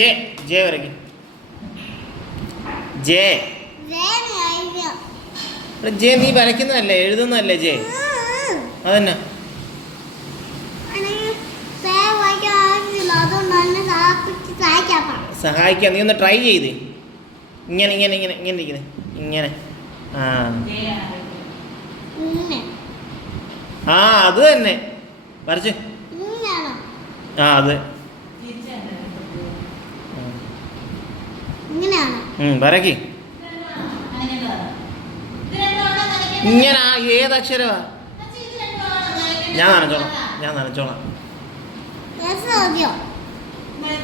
J J വരയ്ക്കും. J J നീ വരയ്ക്കുന്നതല്ലേ, എഴുതുന്നതല്ലേ J? അതന്നെ സഹായിക്കാം. നീ ഒന്ന് ട്രൈ ചെയ്ത്. ഇങ്ങനെ ഇങ്ങനെ ഇങ്ങനെ ഇങ്ങനെ ഇരിക്കുന്നത് ഇങ്ങനെ. ആ അത് തന്നെ വരച്ച്. ആ അത് വരയ്ക്ക്. ഇങ്ങനെ ഏതക്ഷരമാ? ഞാൻ നനച്ചോളാം.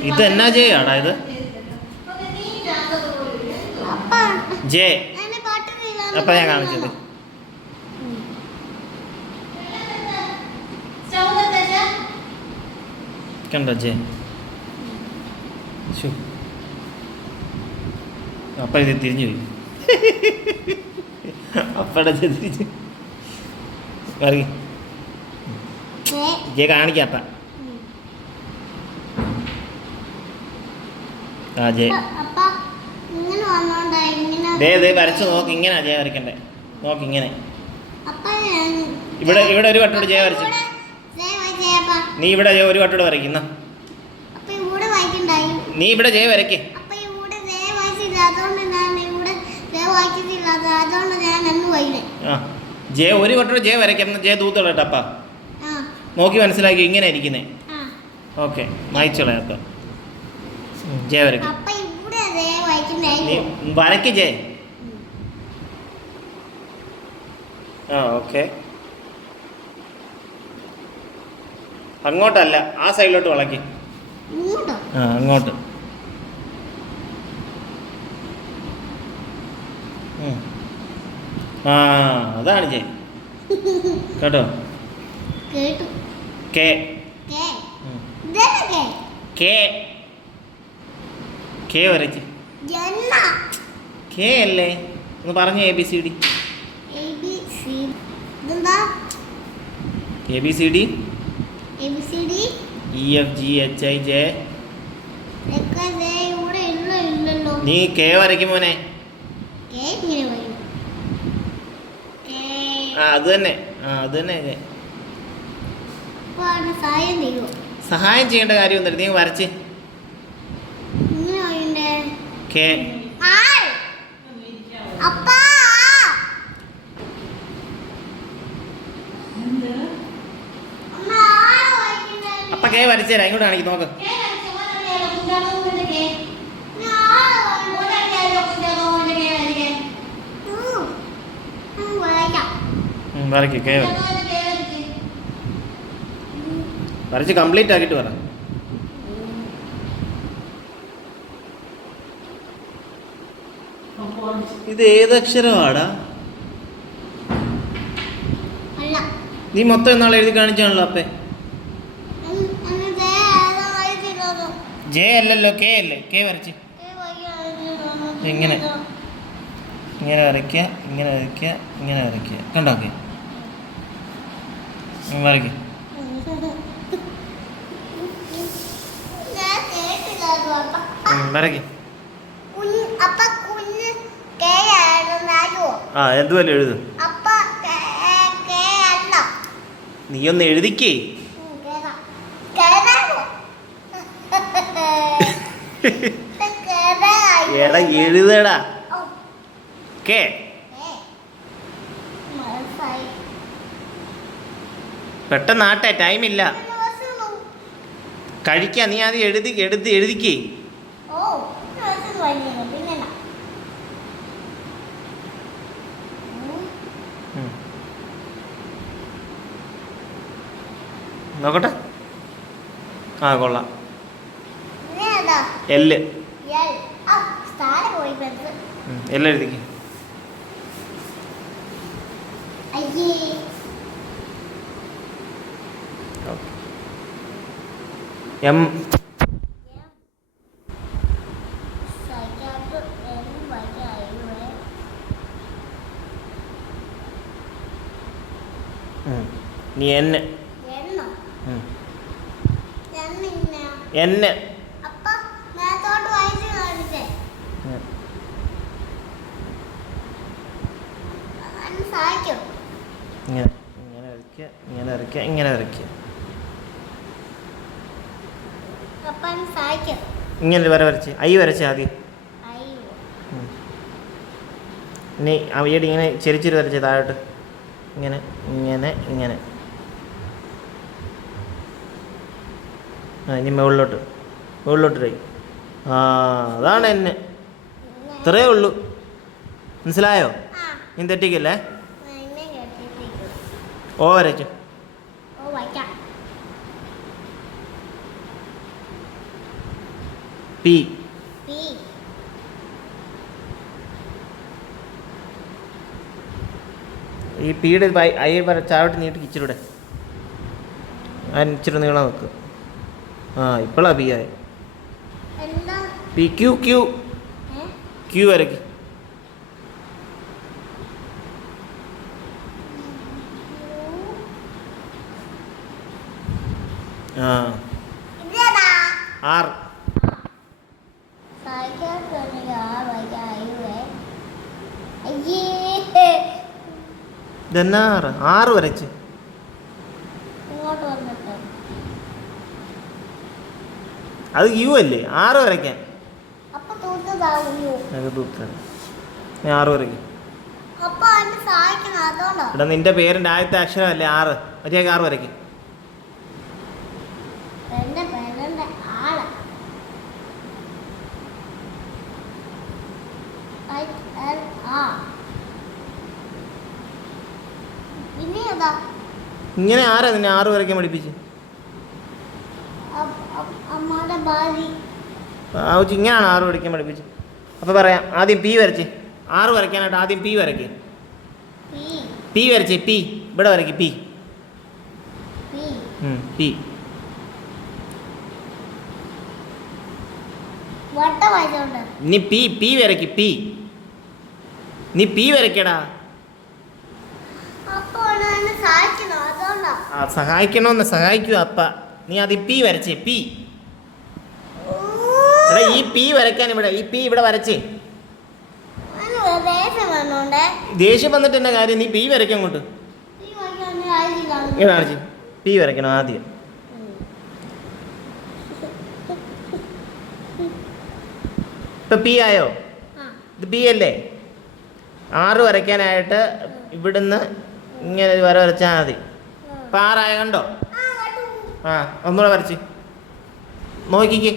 ഇത് എന്നാ ചെയ്യാടാ ഇത്? ജെ. അപ്പൊ ഞാൻ കാണിച്ചത് കണ്ടോ ജെ? അപ്പ ഇത് തിരിഞ്ഞു പോയി. അപ്പടെ തിരിഞ്ഞു ജെ കാണിക്കാപ്പ. ആ ജെ ദേ വരച്ച് നോക്ക്. ഇങ്ങനെയാ ജയ വരയ്ക്കണ്ടേ? നോക്ക് ഇങ്ങനെ. ഇവിടെ ഒരു വട്ടോട് ജയ വരച്ചു. നീ ഇവിടെ ഒരു വട്ടോട് വരയ്ക്കുന്ന. നീ ഇവിടെ ജയ വരയ്ക്ക്. ആ ജയ ഒരു വട്ടോട് ജയ വരയ്ക്കാം. ജയ തൂത്തോളട്ടപ്പാ. നോക്കി മനസ്സിലാക്കി. ഇങ്ങനെ ഇരിക്കുന്നേ. ഓക്കെ മായിച്ചോളാം. ജയ വരയ്ക്കും. വരയ്ക്ക് ജയ. ആ ഓക്കെ. അങ്ങോട്ടല്ല, ആ സൈഡിലോട്ട് വളക്കി. ആ അങ്ങോട്ട്. ആ അതാണ് ജയ. കേട്ടോ? കെ കെ കെ വരയ്ക്ക്. കെ അല്ലേ? ഒന്ന് പറഞ്ഞു. ABCD EFGHIJ. നീ കെ വരയ്ക്കും മോനെ. ആ അത് തന്നെ. സഹായം ചെയ്യേണ്ട കാര്യമൊന്നുമില്ല. നീ വരച്ച് കെ. അപ്പ കെ വരച്ചേരാ. ഇങ്ങോട്ട് കാണിക്കും. നോക്ക്. വരയ്ക്ക്. കെ വരച്ച് കംപ്ലീറ്റ് ആക്കിയിട്ട് പറ. ഇത് ഏതക്ഷരമാടാ? നീ മൊത്തം എന്നാളെ എഴുതി കാണിച്ചാണല്ലോ. അപ്പേ ജെ അല്ലല്ലോ, കെ അല്ലേ? കെ വരച്ച് ഇങ്ങനെ ഇങ്ങനെ വരയ്ക്കുക. കണ്ടോ? കെ വരയ്ക്കുക. വരയ്ക്ക്. ആ എന്തുവല്ലേ എഴുതും. നീ ഒന്ന് എഴുതിക്കേ. എടാ എഴുതടാ. കെ പെട്ടെന്ന് ആട്ടെ, ടൈമില്ല. കഴിക്കാം. നീ ആദ്യം എഴുതിക്കേ. നോക്കട്ടെ. ആ കൊള്ളാം. എല്ല് എഴുതിക്ക്. എം നീ എന്നെ എന്നെ ഇങ്ങനെ ഇങ്ങനെ വരയ്ക്കുക, ഇങ്ങനെ വരയ്ക്കുക, ഇങ്ങനെ വരയ്ക്കുക. ഇങ്ങനെ വര വരച്ച് ഐ വരച്ച് ആദ്യം. ഇനി അവയുടെ ഇങ്ങനെ ചെരിച്ചിരി വരച്ച് താഴോട്ട് ഇങ്ങനെ ഇങ്ങനെ ഇങ്ങനെ. ആ ഇനി മുകളിലോട്ട് കൈ. ആ അതാണ് എന്നെ. ഇത്രയേ ഉള്ളൂ. മനസ്സിലായോ? നീ തെറ്റിക്കല്ലേ. ഓ വരച്ചു. പി ഈ പിയുടെ ഐ ചാവട്ട് നീട്ടി ഇച്ചിരൂടെ. ഇച്ചിരി നീളം നോക്ക്. ആ ഇപ്പോഴാ പി ആയ. പി ക്യൂ ക്യൂ ക്യൂ വരയ്ക്ക്. ആ ആർ. ഇതെന്നാ ആറ് വരച്ച്. അത് യു അല്ലേ? ആറ് വരയ്ക്കാൻ. ആറ് വരയ്ക്കും. എടാ നിന്റെ പേരിൻ്റെ ആദ്യത്തെ അക്ഷരമല്ലേ ആറ്? മറ്റേക്ക് ആറ് വരയ്ക്കും. ഇങ്ങനെ ആരാ നിന്നെ ആറ് വരയ്ക്കാൻ പഠിപ്പിച്ച്? ഇങ്ങനെയാണ് ആറ് വരയ്ക്കാൻ പഠിപ്പിച്ച്. അപ്പോൾ പറയാം, ആദ്യം പി വരച്ച്. ആറ് വരയ്ക്കാനായിട്ട് ആദ്യം പി വരയ്ക്ക്. പി വരച്ച്. പി ഇവിടെ വരയ്ക്ക്. പി പി നീ പി പി വരയ്ക്ക്. പി നീ പി വരയ്ക്കടാ. സഹായിക്കണമെന്ന് സഹായിക്കുക അപ്പ. നീ അത് പി വരച്ചേ. പി എടാ ഈ പി വരയ്ക്കാൻ ഇവിടെ. ഈ പി ഇവിടെ വരച്ചേ. ദേഷ്യം വന്നിട്ട് എന്നാ കാര്യം? നീ പി വരയ്ക്കാൻ അങ്ങോട്ട് കാണിച്ച്. പി വരയ്ക്കണം ആദ്യം. ഇപ്പൊ പി ആയോ? ഇത് പി അല്ലേ? ആറ് വരയ്ക്കാനായിട്ട് ഇവിടുന്ന് ഇങ്ങനെ ഒരു വര വരച്ചാൽ മതി. ഇപ്പം ആറായ കണ്ടോ? ആ ഒന്നുകൂടെ വരച്ച് നോക്കിക്ക്.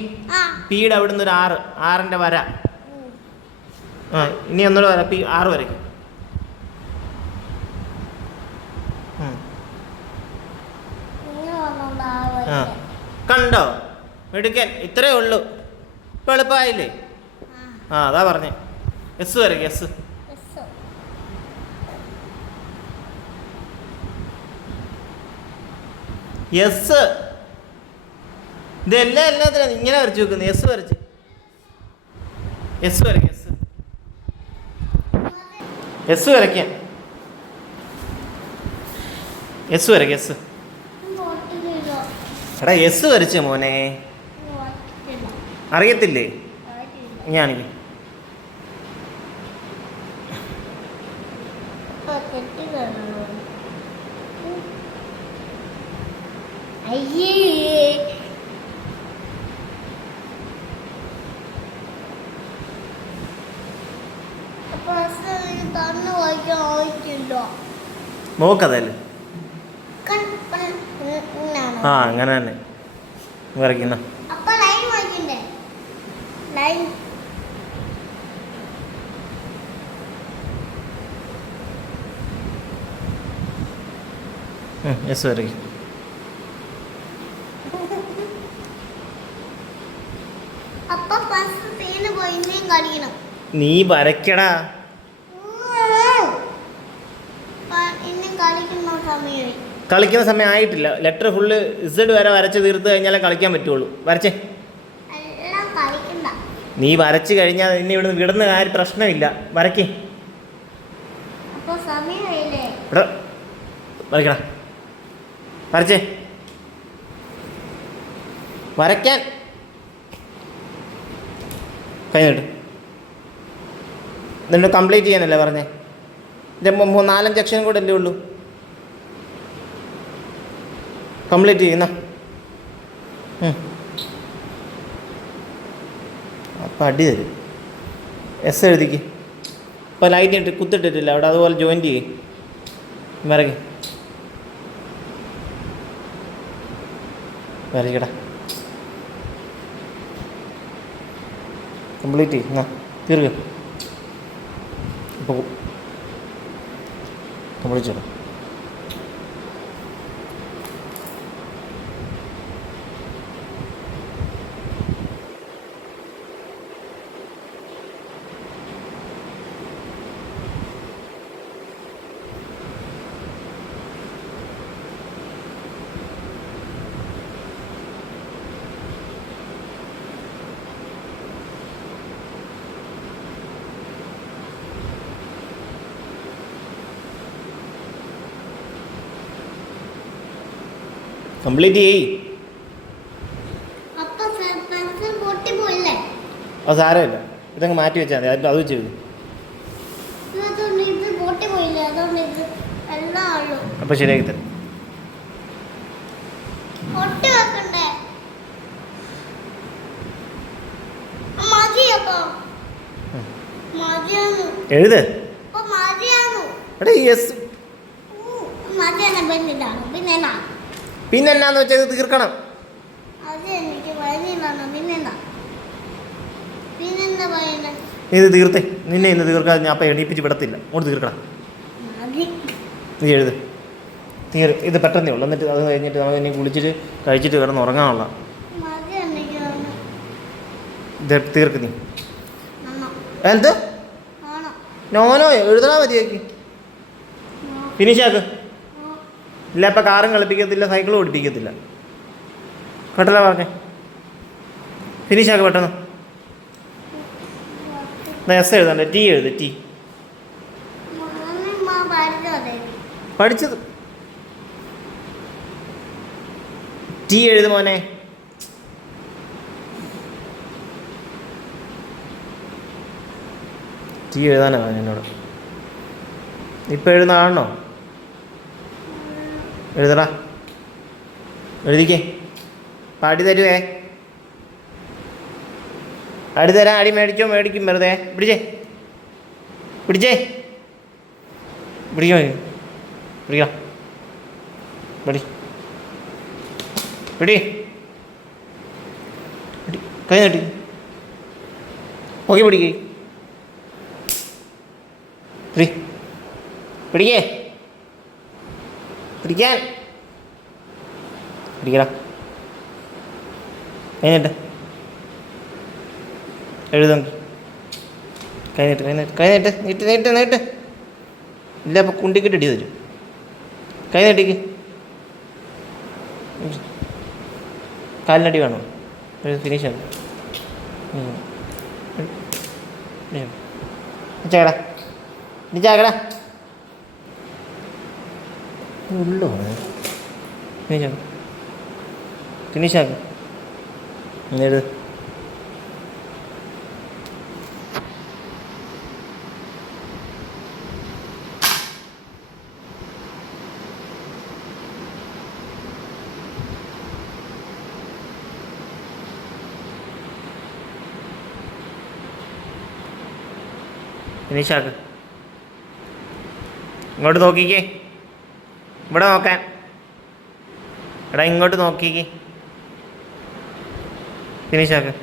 പിയുടെ അവിടുന്ന് ഒരു ആറ്. ആറിൻ്റെ വര. ആ ഇനി ഒന്നുകൂടെ വര. പി ആറ് വരയ്ക്കും. ആ കണ്ടോ? എടുക്കാൻ ഇത്രയേ ഉള്ളൂ. ഇപ്പം എളുപ്പമായില്ലേ? ആ അതാ പറഞ്ഞേ. എസ് വരയ്ക്ക്. S S. ഇതെല്ലാം എല്ലാത്തിനും ഇങ്ങനെ വരച്ച് വെക്കുന്നു. എസ് വരച്ച്. എസ് വരയ്ക്ക്. എസ് എസ് വരയ്ക്കാൻ. എസ് വരയ്ക്ക്. എസ് എടാ എസ് വരച്ച് മോനെ. അറിയത്തില്ലേ? ഞാനിക്ക് നോക്കതല്ലേ? ആ അങ്ങനെ തന്നെ വരയ്ക്കുന്ന. എസ് വരയ്ക്കും. നീ വരയ്ക്കടാ. കളിക്കുന്ന സമയം ആയിട്ടില്ല. ലെറ്റർ ഫുള്ള് ഇസഡ് വരെ വരച്ച് തീർത്ത് കഴിഞ്ഞാലേ കളിക്കാൻ പറ്റുള്ളൂ. വരച്ചേ. നീ വരച്ച് കഴിഞ്ഞാൽ നിന്നെ ഇവിടുന്ന് വിടുന്ന കാര്യം പ്രശ്നമില്ല. വരയ്ക്കേ. വരയ്ക്കടാ. വരച്ചേ. വരയ്ക്കാൻ കഴിഞ്ഞിട്ട് എന്നിട്ട് കംപ്ലീറ്റ് ചെയ്യാനല്ലേ പറഞ്ഞേ? ഇതിൻ്റെ 4-5 അക്ഷരം കൂടെ അല്ലേ ഉള്ളൂ. കംപ്ലീറ്റ് ചെയ്യുന്ന അപ്പം അടി തരും. എസ് എഴുതിക്ക്. ഇപ്പോൾ ലൈറ്റ് ഇട്ട് കുത്തിട്ടിട്ടില്ല അവിടെ, അതുപോലെ ജോയിൻ ചെയ്യേ. വരയ്ക്ക്, വരയ്ക്കടാ. കംപ്ലീറ്റ് ചെയ്യും. തീർക്കും. ഇപ്പോൾ കംപ്ലീറ്റ് ചെയ്യണം. കംപ്ലീറ്റ് ചെയ്യ്. അത് സാരമില്ല, ഇതങ്ങ് മാറ്റി വെച്ചാൽ മതി. അത് വെച്ച് അപ്പം ശരിയാക്കി തരാം. എഴുത്. പിന്നെ എന്നാന്ന് വെച്ചാൽ ഇത് തീർക്കണം. ഇത് തീർത്തേ. നിന്നെ ഇന്ന് തീർക്കാതെ ഞാൻ അപ്പം എണീപ്പിച്ച് വിടത്തില്ല. അങ്ങോട്ട് തീർക്കണം. നീ എഴുത്. ഇത് പെട്ടെന്നേ ഉള്ളൂ. എന്നിട്ട് അത് കഴിഞ്ഞിട്ട് നമ്മൾ ഇനി കുളിച്ചിട്ട് കഴിച്ചിട്ട് കിടന്ന് ഉറങ്ങാനുള്ള. ഇത് തീർക്ക് നീ. എന്ത് നോനോ എഴുതണ മതിയാക്കി. ഫിനിഷാക്ക്. ഇല്ല ഇപ്പം കാറും കളിപ്പിക്കത്തില്ല, സൈക്കിളും ഓടിപ്പിക്കത്തില്ല. കേട്ടല്ലോ പറഞ്ഞേ. ഫിനിഷാക്ക് പെട്ടെന്ന്. എസ് എഴുതണ്ടേ? ടി എഴുത്. ടി പഠിച്ചത്. ടി എഴുത് മോനെ. ടി എഴുതാനാ എന്നോട്. ഇപ്പം എഴുതുന്ന കാണണോ? എഴുതടാ. എഴുതിക്കേ. പാടി തരുവേ. അടി തരാം. അടി മേടിച്ചോ? മേടിക്കും. വെറുതെ പിടിച്ചേ. പിടിച്ചേ. പിടിക്കാം. പിടിക്കാം. പിടി. പിടി. കൈ നട്ടി ഓക്കെ. പിടിക്കേ. പിടി. പിടിക്കേ. പിടിക്കാൻ. പിടിക്കടാ. കഴിഞ്ഞിട്ട് എഴുതും. കഴിഞ്ഞിട്ട് കഴിഞ്ഞിട്ട് കഴിഞ്ഞിട്ട് നീട്ട് നീട്ട് നീട്ട്. ഇല്ല അപ്പം കുണ്ടിക്കിട്ട് ഇടി തരും. കൈ നീട്ടിക്ക്. കാലിനടി വേണോ? ഫിനിഷാണ്. ചാക്കടാ. ഇനി ചാക്കടാ. ഉള്ളോ? ഫിനിഷാക്ക്. ഫിനിഷാക്ക്. എഴുത്. ഫിനിഷാക്ക്. ഇങ്ങോട്ട് നോക്കിക്കേ. ഇവിടെ നോക്കാൻ. എടാ ഇങ്ങോട്ട് നോക്കിക്കേ. ഫിനിഷാക്ക്.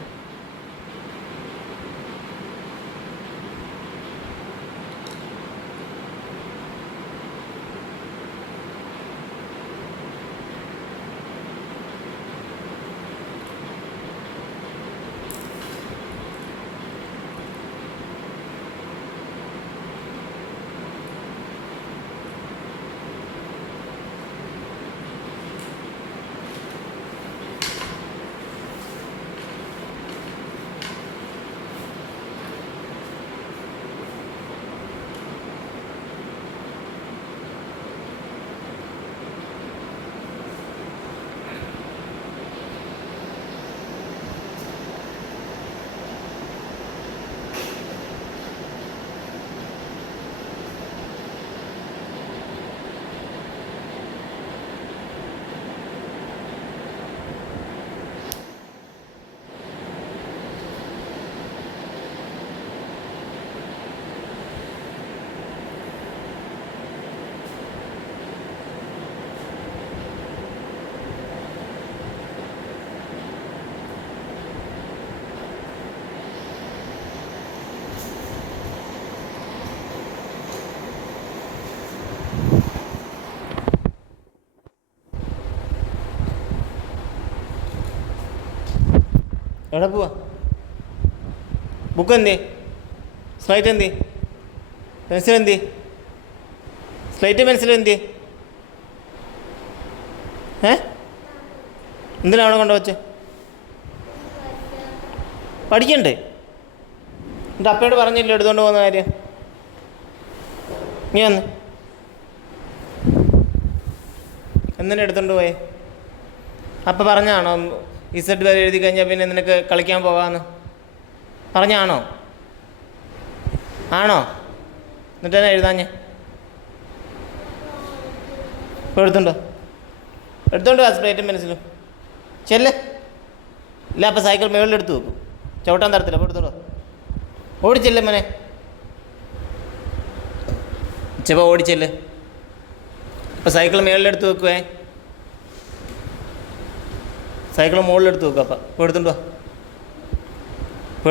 എവിടെ പോവാ? ബുക്ക് എന്തി? സ്ലൈറ്റ് എന്തി? പെൻസിൽ എന്തി? സ്ലൈറ്റ് പെൻസിൽ എന്തി? എന്തിനാ അവിടെ കൊണ്ടുവച്ച്? പഠിക്കണ്ടേ? എൻ്റെ അപ്പയോട് പറഞ്ഞില്ല എടുത്തുകൊണ്ട് പോകുന്ന കാര്യം. നീ വന്ന് എന്തിനാ എടുത്തോണ്ട് പോയേ? അപ്പം പറഞ്ഞാണോ ഇസഡ് വരെ എഴുതി കഴിഞ്ഞാൽ പിന്നെ നിനക്ക് കളിക്കാൻ പോകാമെന്ന് പറഞ്ഞാണോ? ആണോ? എന്നിട്ട് തന്നെ എഴുതാഞ്ഞേ? ഇപ്പോൾ എടുത്തോണ്ട് വാ സ്ലേറ്റും പെൻസിലും. ചെല്ല്. ഇല്ല അപ്പം സൈക്കിൾ മുകളിലെടുത്ത് വെക്കും, ചവിട്ടാൻ തരത്തില്ല. അപ്പോൾ എടുത്തോണ്ട് വാ. ഓടിച്ചെല്ലേ മോനെ, ചെപ്പോൾ ഓടിച്ചെല്ലേ. അപ്പോൾ സൈക്കിൾ മുകളിലെടുത്ത് വെക്കുവേ, സൈക്കിൾ മുകളിലെടുത്ത് വെക്കുക. അപ്പം ഇപ്പോൾ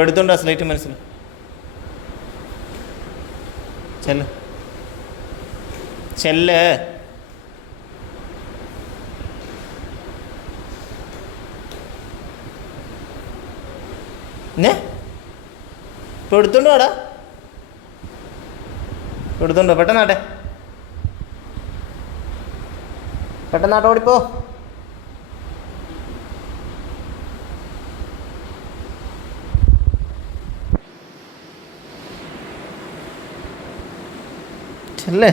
എടുത്തോണ്ട് വാ സ്ലേറ്റും പെൻസിലും. ചെല്ല്. ഇപ്പോൾ എടുത്തോണ്ട് വാടാ, എടുത്തോണ്ടോ. പെട്ടെന്നാട്ടെ ഓടിപ്പോ. ചെല്ലേ.